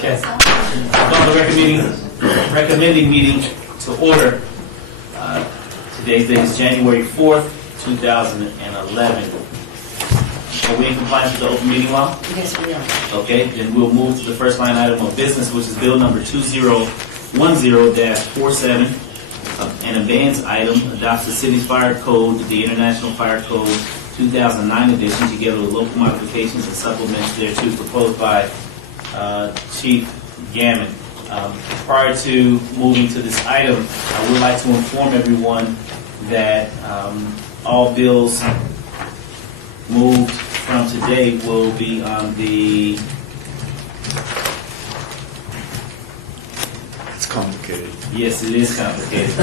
Okay. Call the recommending meeting to order. Today's date is January 4th, 2011. Are we in compliance with the open meeting law? Yes, we are. Okay, then we'll move to the first line item of business, which is bill number 2010-47, an advance item, adopts the city's fire code, the International Fire Code 2009 edition, together with local modifications and supplements thereto, proposed by Chief Gammon. Prior to moving to this item, I would like to inform everyone that all bills moved from today will be on the... It's complicated. Yes, it is complicated.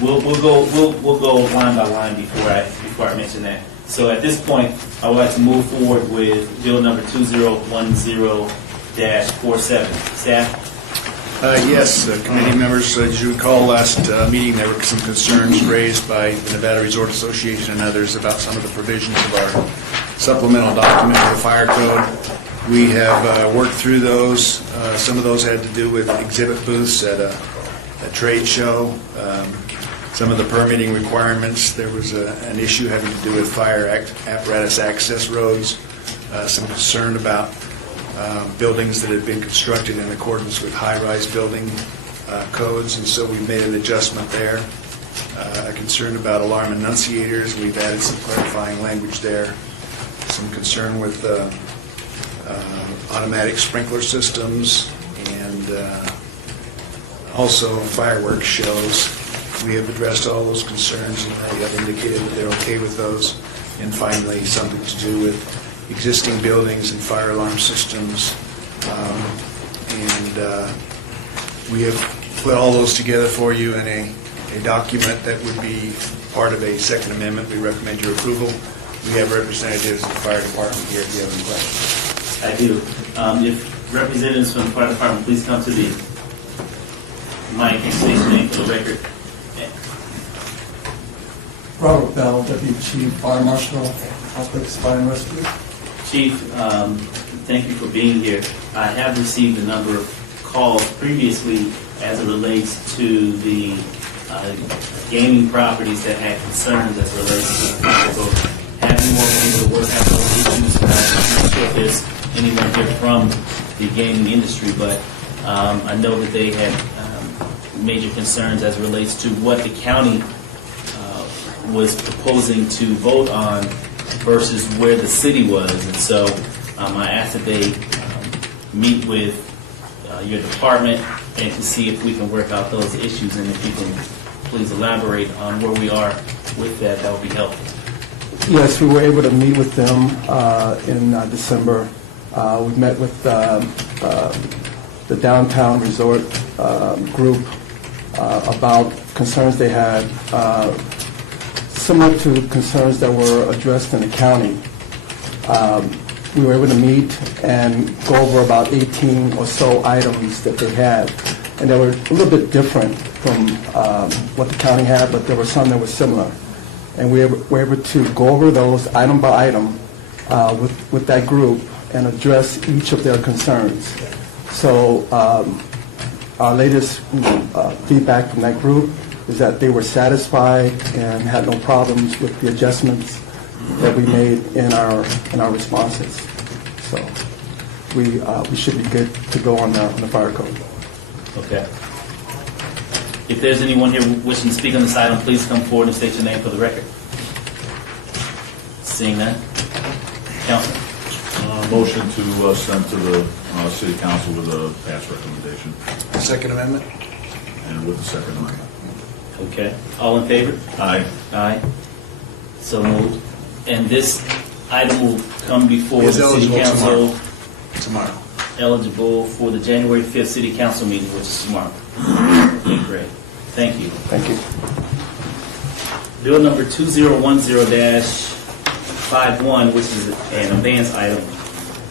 We'll go line by line before I mention that. So at this point, I would like to move forward with bill number 2010-47. Staff? Yes, committee members, as you recall, last meeting there were some concerns raised by the Nevada Resort Association and others about some of the provisions of our supplemental document for the fire code. We have worked through those. Some of those had to do with exhibit booths at a trade show. Some of the permitting requirements, there was an issue having to do with fire apparatus access roads, some concern about buildings that had been constructed in accordance with high-rise building codes, and so we've made an adjustment there. A concern about alarm enunciators, we've added some clarifying language there. Some concern with automatic sprinkler systems and also fireworks shows. We have addressed all those concerns and they have indicated that they're okay with those. And finally, something to do with existing buildings and fire alarm systems. We have put all those together for you in a document that would be part of a Second Amendment. We recommend your approval. We have representatives of the fire department here if you have any questions. I do. If representatives from the fire department, please come to the mic and state your name for the record. Robert Bell, Deputy Chief Fire Marshal, Alpix Fire and Rescue. Chief, thank you for being here. I have received a number of calls previously as it relates to the gaming properties that had concerns as it relates to the fire code. Have you been able to work out those issues? I'm not sure if there's anyone here from the gaming industry, but I know that they had major concerns as it relates to what the county was proposing to vote on versus where the city was. And so I asked that they meet with your department and to see if we can work out those issues, and if you can please elaborate on where we are with that, that would be helpful. Yes, we were able to meet with them in December. We met with the Downtown Resort group about concerns they had, similar to concerns that were addressed in the county. We were able to meet and go over about 18 or so items that they had, and they were a little bit different from what the county had, but there were some that were similar. And we were able to go over those item by item with that group and address each of their concerns. So our latest feedback from that group is that they were satisfied and had no problems with the adjustments that we made in our responses. So we should be good to go on the fire code. Okay. If there's anyone here wishing to speak on this item, please come forward and state your name for the record. Seeing that, Councilman. Motion to send to the City Council with a pass recommendation. Second Amendment? And with the Second Amendment. Okay. All in favor? Aye. Aye. So moved. And this item will come before the Is City eligible Council. Tomorrow. Eligible for the January 5th City Council meeting, which is tomorrow. Okay, great. Thank you. Thank you. Bill number 2010-51, which is an advance item,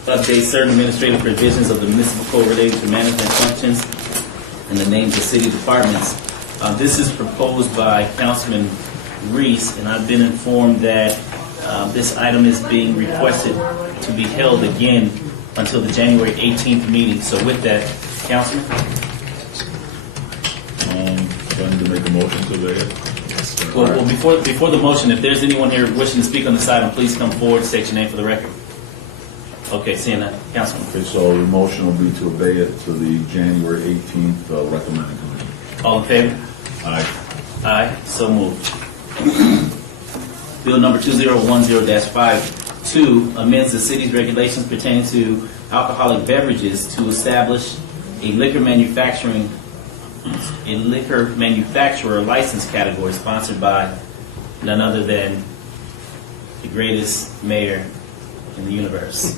update certain administrative provisions of the municipal code related to management functions and the names of city departments. This is proposed by Councilman Reese, and I've been informed that this item is being requested to be held again until the January 18th meeting. So with that, Councilman? Do I need to make a motion to that? Well, before the motion, if there's anyone here wishing to speak on this item, please come forward, state your name for the record. Okay, seeing that, Councilman. Okay, so the motion will be to obey it to the January 18th recommending committee. All in favor? Aye. Aye, so moved. Bill number 2010-52 amends the city's regulations pertaining to alcoholic beverages to establish a liquor manufacturer license category sponsored by none other than the greatest mayor in the universe,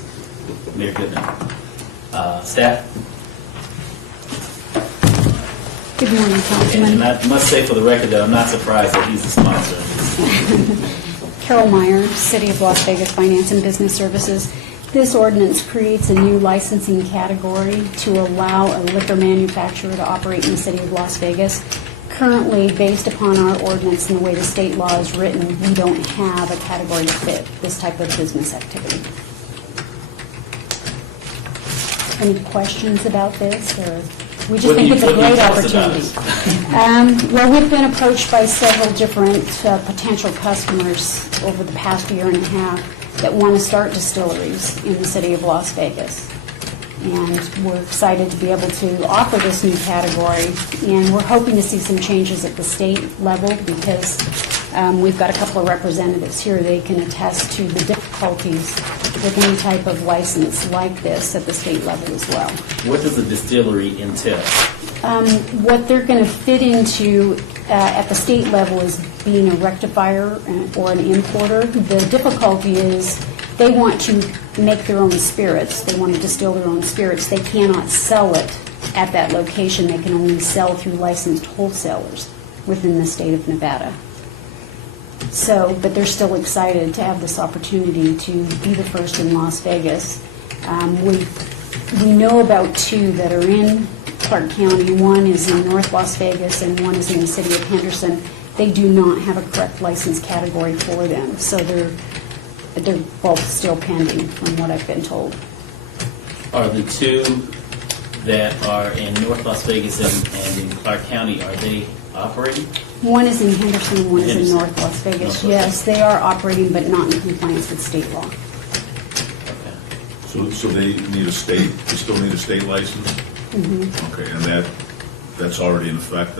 Mayor Goodman. Staff? Good morning, Councilman. And I must say for the record that I'm not surprised that he's the sponsor. Carol Meyer, City of Las Vegas Finance and Business Services. This ordinance creates a new licensing category to allow a liquor manufacturer to operate in the City of Las Vegas. Currently, based upon our ordinance and the way the state law is written, we don't have a category to fit this type of business activity. Any questions about this, or? We just What think can it's you- a what can you great tell us about opportunity. Well, we've been approached by several different potential customers over the past year and a half that want to start distilleries in the City of Las Vegas. And we're excited to be able to offer this new category, and we're hoping to see some changes at the state level because we've got a couple of representatives here. They can attest to the difficulties with any type of license like this at the state level as well. What does a distillery entail? What they're going to fit into at the state level is being a rectifier or an importer. The difficulty is they want to make their own spirits. They want to distill their own spirits. They cannot sell it at that location. They can only sell through licensed wholesalers within the state of Nevada. So, but they're still excited to have this opportunity to be the first in Las Vegas. We know about two that are in Clark County. One is in North Las Vegas and one is in the city of Henderson. They do not have a correct license category for them, so they're both still pending from what I've been told. Are the two that are in North Las Vegas and in Clark County, are they operating? One is in Henderson and one is in Henderson. North Las Vegas. North Las Yes, they are operating but not in compliance with state law. Okay. So they need they still need a state license? Mm-hmm. Okay, and that's already in effect,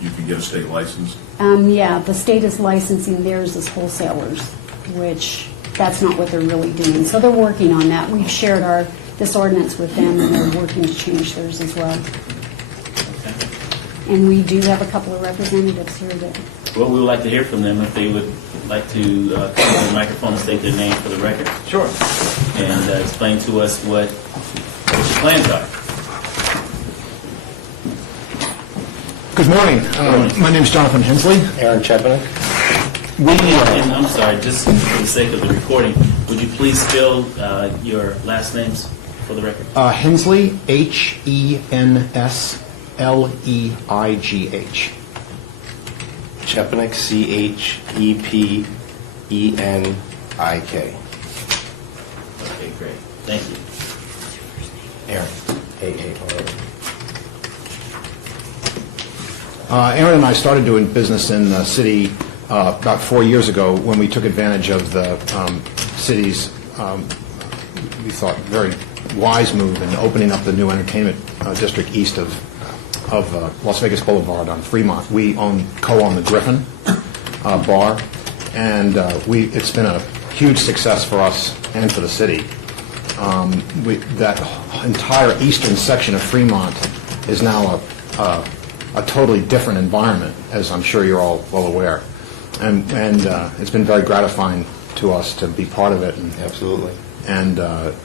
you can get a state license? Yeah, the state is licensing theirs as wholesalers, which that's not what they're really doing. So they're working on that. We've shared this ordinance with them, and they're working to change theirs as well. Okay. And we do have a couple of representatives here that, Well, we would like to hear from them if they would like to come to the microphone and state their name for the record. Sure. And explain to us what your plans are. Good morning. My name is Jonathan Hensley. Aaron Chepanek. And I'm sorry, just for the sake of the recording, would you please spell your last names for the record? Hensley, Hensleigh. Chepanek, Chepenik. Okay, great. Thank you. Aaron. Aaron and I started doing business in the city about 4 years ago when we took advantage of the city's, we thought, very wise move in opening up the new entertainment district east of Las Vegas Boulevard on Fremont. We co-own the Griffin bar, and it's been a huge success for us and for the city. That entire eastern section of Fremont is now a totally different environment, as I'm sure you're all well aware. And it's been very gratifying to us to be part of it. Absolutely. And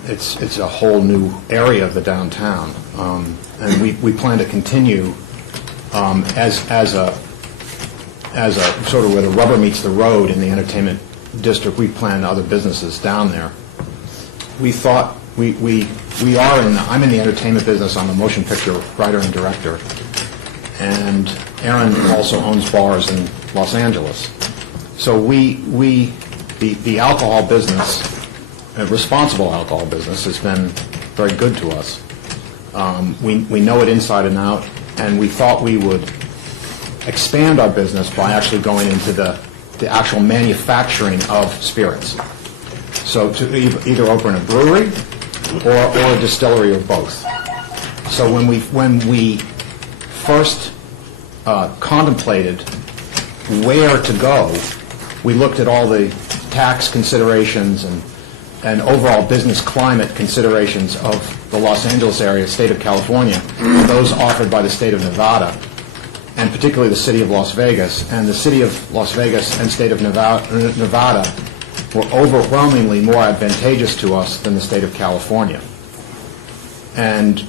it's a whole new area of the downtown. And we plan to continue as a sort of where the rubber meets the road in the entertainment district. We plan other businesses down there. We thought we are I'm in the entertainment business. I'm a motion picture writer and director. And Aaron also owns bars in Los Angeles. So the alcohol business a responsible alcohol business, has been very good to us. We know it inside and out, and we thought we would expand our business by actually going into the actual manufacturing of spirits. So to either open a brewery or a distillery or both. So when we first contemplated where to go, we looked at all the tax considerations and overall business climate considerations of the Los Angeles area, state of California, those offered by the state of Nevada, and particularly the city of Las Vegas. And the city of Las Vegas and state of Nevada were overwhelmingly more advantageous to us than the state of California. And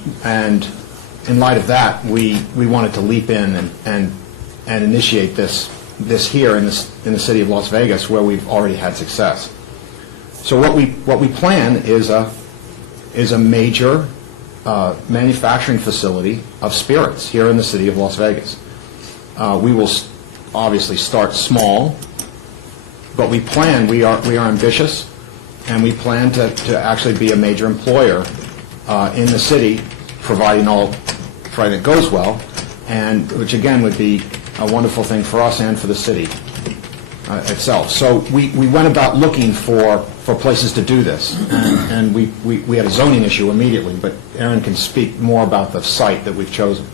in light of that, we wanted to leap in and initiate this here in the city of Las Vegas, where we've already had success. So what we plan is a major manufacturing facility of spirits here in the city of Las Vegas. We will obviously start small, but we are ambitious, and we plan to actually be a major employer in the city, providing it goes well, and which again would be a wonderful thing for us and for the city itself. So we went about looking for places to do this, and we had a zoning issue immediately, but Aaron can speak more about the site that we've chosen.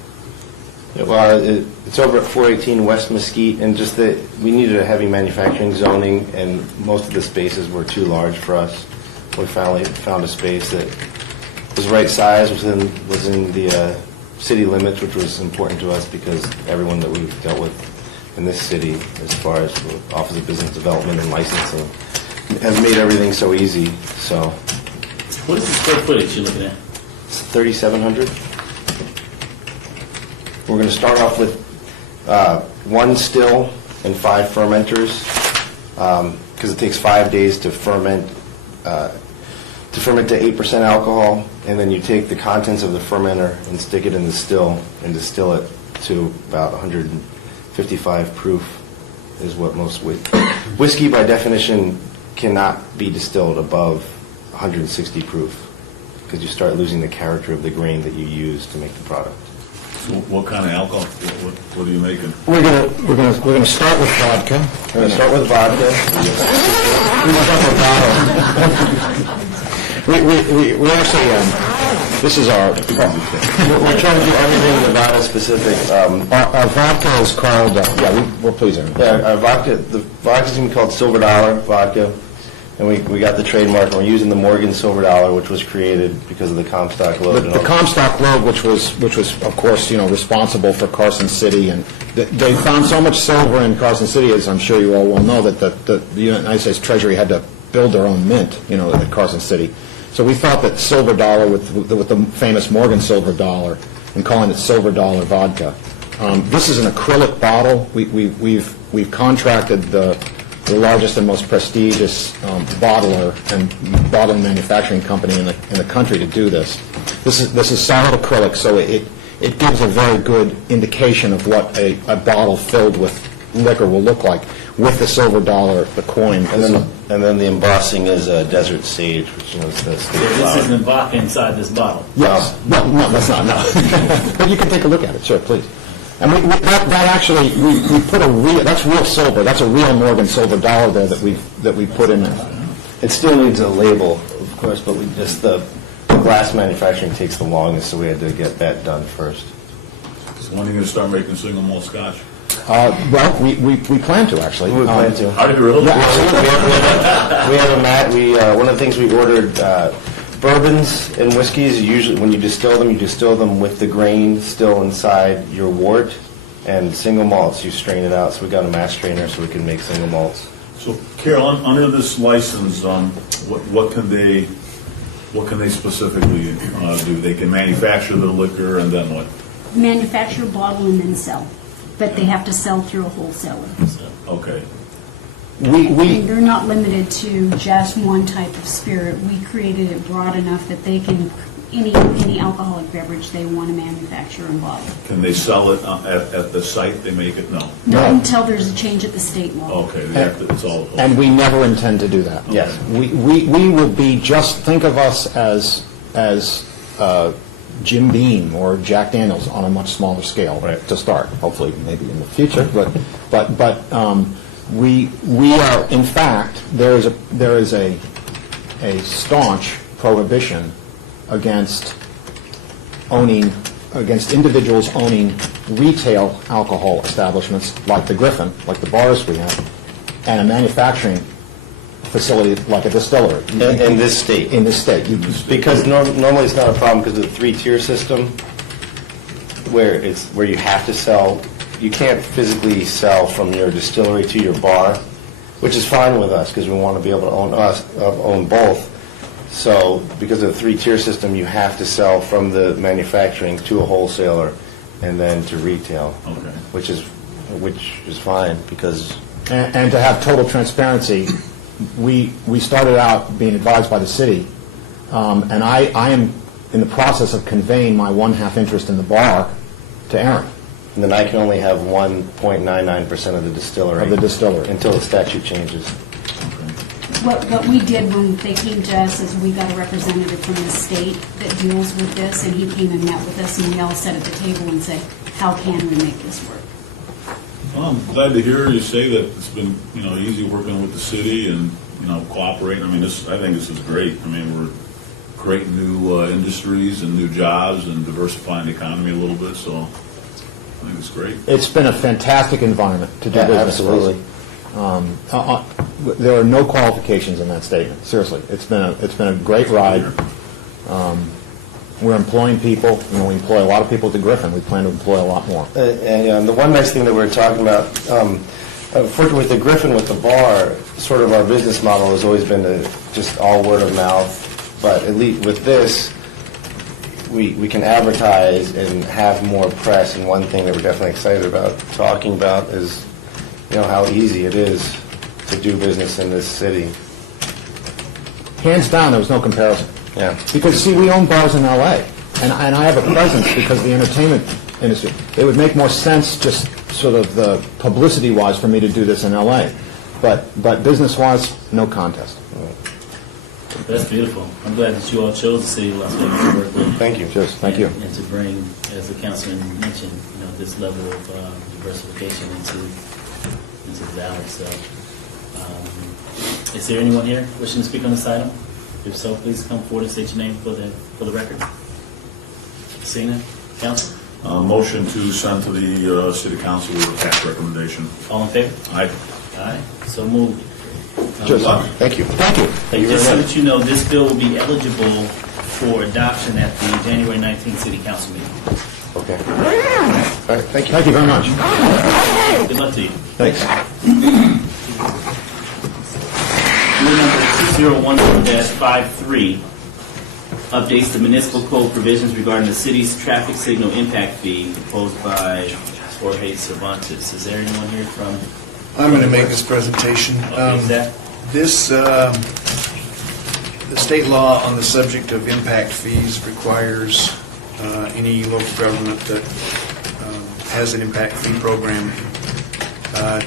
Yeah, well, it's over at 418 West Mesquite, and just that we needed a heavy manufacturing zoning, and most of the spaces were too large for us. We finally found a space that was right size, was in the city limits, which was important to us because everyone that we've dealt with in this city, as far as the Office of Business Development and Licensing, has made everything so easy. So, What is the square footage you're looking at? it's 3,700. We're going to start off with 1 still and 5 fermenters, because it takes 5 days to ferment to 8% alcohol, and then you take the contents of the fermenter and stick it in the still and distill it to about 155 proof is what most whiskey by definition cannot be distilled above 160 proof, because you start losing the character of the grain that you use to make the product. So what kind of alcohol, what are you making? We're gonna start with vodka. We're going to start with vodka. We actually, this is our, We're trying to do everything Nevada specific. our vodka is called, we'll please, Aaron. Yeah, our vodka, the vodka's going to be called Silver Dollar vodka, and we got the trademark, and we're using the Morgan Silver Dollar, which was created because of the Comstock load. The Comstock load, which was of course, responsible for Carson City, and they found so much silver in Carson City, as I'm sure you all well know, that the United States Treasury had to build their own mint, at Carson City. So we thought that Silver Dollar, with the famous Morgan Silver Dollar, and calling it Silver Dollar vodka. This is an acrylic bottle. We've contracted the largest and most prestigious bottler and bottling manufacturing company in the country to do this. This is solid acrylic, so it gives a very good indication of what a bottle filled with liquor will look like with the Silver Dollar, the coin. And then the embossing is Desert Sage, which is the state This flower. isn't vodka inside this bottle. Yes. No, that's not, no. But you can take a look at it, sure, please. And that actually, we put that's real silver. That's a real Morgan Silver Dollar there that we put in there. It still needs a label, of course, but the glass manufacturing takes the longest, so we had to get that done first. So when are you going to start making single malt scotch? Well, we plan to, actually. We plan to. Are you really? Yeah, absolutely. We have a mat. One of the things we ordered, bourbons and whiskeys, usually when you distill them with the grain still inside your wort, and single malts, you strain it out. So we got a mass strainer so we can make single malts. So Carol, under this license, what can they specifically do? They can manufacture the liquor, and then what? Manufacture, bottle, and then sell. But they have to sell through a wholesaler. Okay. And they're not limited to just one type of spirit. We created it broad enough that they can any alcoholic beverage they want to manufacture and bottle. Can they sell it at the site they make it? No. Not until there's a change at the state law. Okay, they have to- it's all. And we never intend to do that. Yes. We will be, just think of us as Jim Beam or Jack Daniels on a much smaller scale to start, hopefully, maybe in the future, but we are, in fact, there is a staunch prohibition against individuals owning retail alcohol establishments like the Griffin, like the bars we have, and a manufacturing facility like a distillery. In this state. In this state. Because normally it's not a problem because of the three-tier system, where you have to sell, you can't physically sell from your distillery to your bar, which is fine with us because we want to be able to own both. So because of the three-tier system, you have to sell from the manufacturing to a wholesaler and then to retail. Okay. Which is fine because And to have total transparency, we started out being advised by the city, and I am in the process of conveying my 1/2 interest in the bar to Aaron. and then I can only have 1.99% of the distillery. Of the distillery. Until the statute changes. What we did when they came to us is we got a representative from the state that deals with this, and he came and met with us, and we all sat at the table and said, how can we make this work? Well, I'm glad to hear you say that it's been, easy working with the city and, cooperating. I mean, I think this is great. I mean, we're creating new industries and new jobs and diversifying the economy a little bit, so I think it's great. It's been a fantastic environment to do business with. Absolutely. There are no qualifications in that statement, seriously. It's been a great ride. We're employing people, we employ a lot of people at the Griffin. We plan to employ a lot more. And the one nice thing that we're talking about, unfortunately with the Griffin, with the bar, sort of our business model has always been just all word of mouth. But at least with this, we can advertise and have more press. And one thing that we're definitely excited about talking about is, how easy it is to do business in this city. Hands down, there was no comparison. Yeah. Because, see, we own bars in L.A., and I have a presence because of the entertainment industry. It would make more sense just sort of the publicity-wise for me to do this in L.A., but business-wise, no contest. That's beautiful. I'm glad that you all chose the city of Las Vegas to work with. Thank you. Cheers. Thank you. And to bring, as the councilman mentioned, this level of diversification into the valley. So, is there anyone here wishing to speak on this item? If so, please come forward and state your name for the record. Seeing none, council? Motion to send to the city council with a tax recommendation. All in favor? Aye. Aye. So moved. Cheers. Thank you. Thank you. And just so that you know, this bill will be eligible for adoption at the January 19th city council meeting. Okay. All right, thank you. Thank you very much. Good luck to you. Thanks. Bill number 2014-53 updates the municipal code provisions regarding the city's traffic signal impact fee proposed by Jorge Cervantes. Is there anyone here from? I'm going to make this presentation. Okay, Zach? The state law on the subject of impact fees requires any local government that has an impact fee program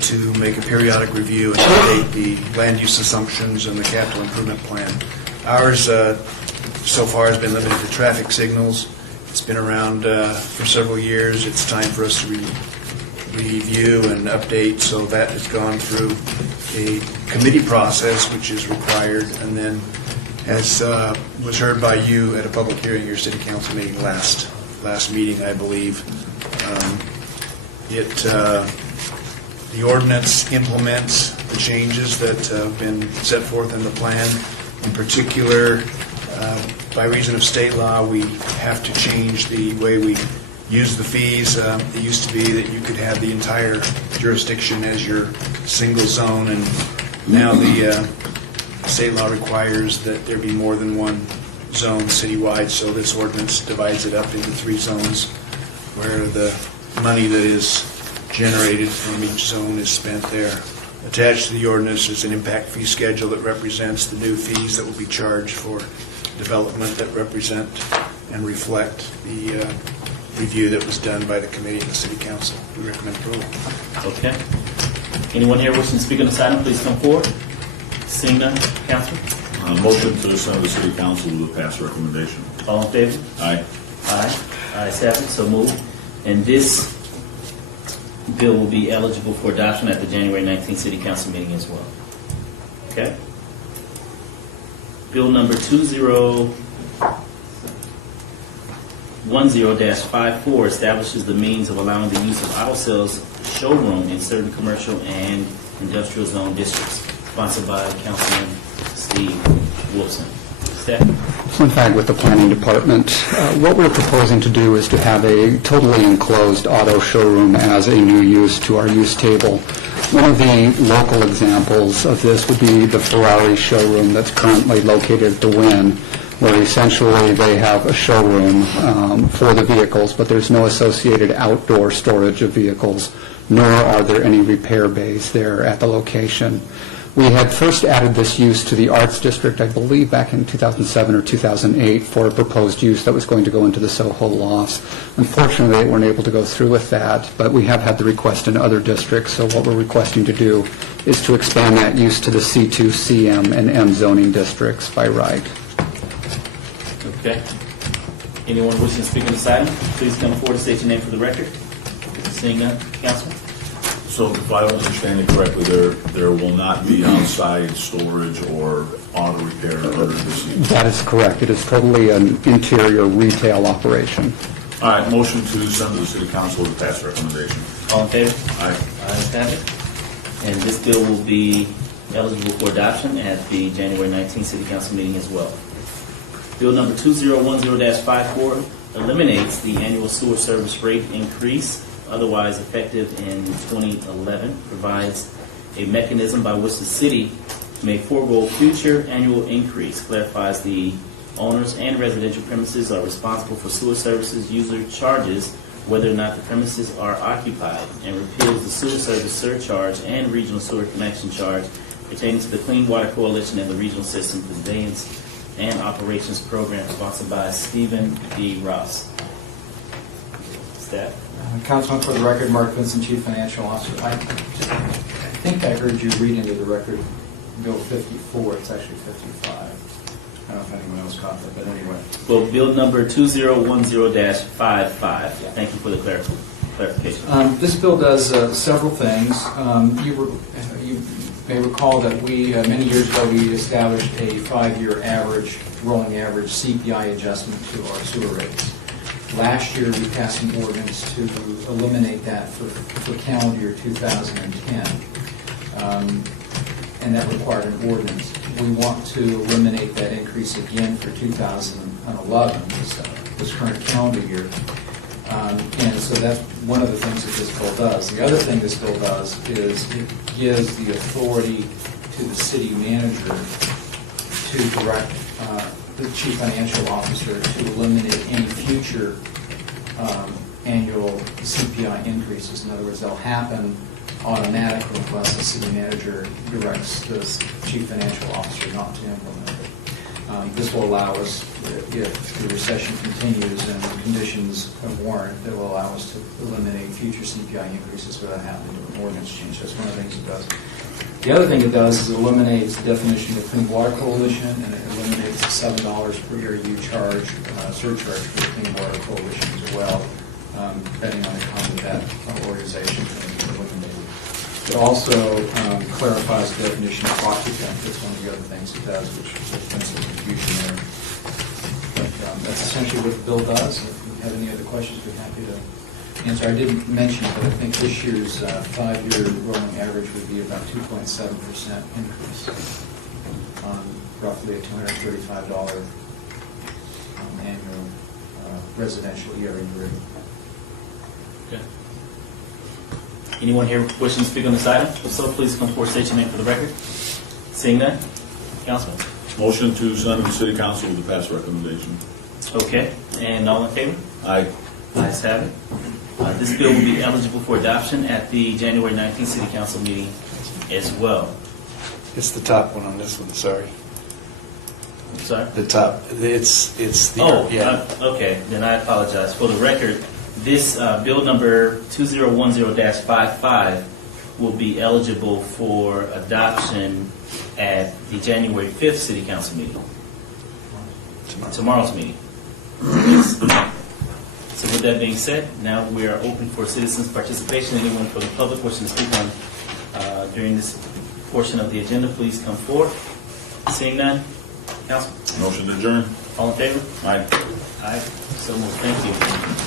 to make a periodic review and update the land use assumptions and the capital improvement plan. Ours, so far, has been limited to traffic signals. It's been around for several years. It's time for us to review and update, so that has gone through a committee process, which is required, and then, as was heard by you at a public hearing, your city council meeting last meeting, I believe, the ordinance implements the changes that have been set forth in the plan. In particular, by reason of state law, we have to change the way we use the fees. It used to be that you could have the entire jurisdiction as your single zone, and now the state law requires that there be more than one zone citywide, so this ordinance divides it up into 3 zones where the money that is generated from each zone is spent there. Attached to the ordinance is an impact fee schedule that represents the new fees that will be charged for development that represent and reflect the review that was done by the committee and the city council. We recommend approval. Okay. Anyone here wishing to speak on this item, please come forward. Seeing none, Councilman? Motion to send to the city council with a pass recommendation. All in favor? Aye. Aye. Ayes have it, so moved. And this bill will be eligible for adoption at the January 19th City Council meeting as well. Okay? Bill number 2010-54 establishes the means of allowing the use of auto sales showroom in certain commercial and industrial zone districts, sponsored by Councilman Steve Wilson. Staff? In fact, with the planning department, what we're proposing to do is to have a totally enclosed auto showroom as a new use to our use table. One of the local examples of this would be the Ferrari showroom that's currently located at the Wynn, where essentially they have a showroom for the vehicles, but there's no associated outdoor storage of vehicles, nor are there any repair bays there at the location. We had first added this use to the Arts District, I believe, back in 2007 or 2008 for a proposed use that was going to go into the Soho Lofts. Unfortunately, they weren't able to go through with that, but we have had the request in other districts, so what we're requesting to do is to expand that use to the C2, CM, and M zoning districts by right. Okay. Anyone wishing to speak on this item, please come forward and state your name for the record. Seeing none, Councilman? So if I understand it correctly, there will not be outside storage or auto repair under this use? That is correct. It is totally an interior retail operation. All right, motion to send to the city council with a pass recommendation. All in favor? Aye. Ayes have it. And this bill will be eligible for adoption at the January 19th City Council meeting as well. Bill number 2010-54 eliminates the annual sewer service rate increase, otherwise effective in 2011, provides a mechanism by which the city may forego future annual increase, clarifies the owners and residential premises are responsible for sewer services user charges whether or not the premises are occupied, and repeals the sewer service surcharge and regional sewer connection charge pertaining to the Clean Water Coalition and the Regional System Conveyance and Operations Program, sponsored by Stephen D. Ross. Staff? Councilman, for the record, Mark Vincent, Chief Financial Officer. I think I heard you read into the record Bill 54. It's actually 55. I don't know if anyone else caught that, but anyway. Well, bill number 2010-55. Thank you for the clarification. This bill does several things. You may recall that we, many years ago, we established a 5-year average, rolling average CPI adjustment to our sewer rates. Last year, we passed an ordinance to eliminate that for calendar year 2010, and that required an ordinance. We want to eliminate that increase again for 2011, this current calendar year. And so that's one of the things that this bill does. The other thing this bill does is it gives the authority to the city manager to direct the chief financial officer to eliminate any future annual CPI increases. In other words, they'll happen automatically unless the city manager directs the chief financial officer not to implement it. This will allow us, if the recession continues and the conditions warrant, that will allow us to eliminate future CPI increases without having to do an ordinance change. That's one of the things it does. The other thing it does is it eliminates the definition of Clean Water Coalition, and it eliminates the $7 per year surcharge for the Clean Water Coalition as well, depending on the kind of that organization can be eliminated. It also clarifies the definition of occupant. That's one of the other things it does, which there's been some confusion there. But that's essentially what the bill does. If you have any other questions, we're happy to answer. I didn't mention, but I think this year's 5-year rolling average would be about 2.7% increase on roughly a $235 annual residential ERE rate. Okay. Anyone here wishing to speak on this item? If so, please come forward, state your name for the record. Seeing none, Councilman? Motion to send to the city council with a pass recommendation. Okay, and all in favor? Aye. Ayes have it. This bill will be eligible for adoption at the January 19th City Council meeting as well. It's the top one on this one, sorry. Sorry? The top, it's the, Oh, yeah. okay, then I apologize. For the record, this bill number 2010-55 will be eligible for adoption at the January 5th City Council meeting, tomorrow's meeting. So with that being said, now we are open for citizens' participation. Anyone from the public wishing to speak on during this portion of the agenda, please come forward. Seeing none, Council, Motion to adjourn. all in favor? Aye. Aye. So moved. Thank you.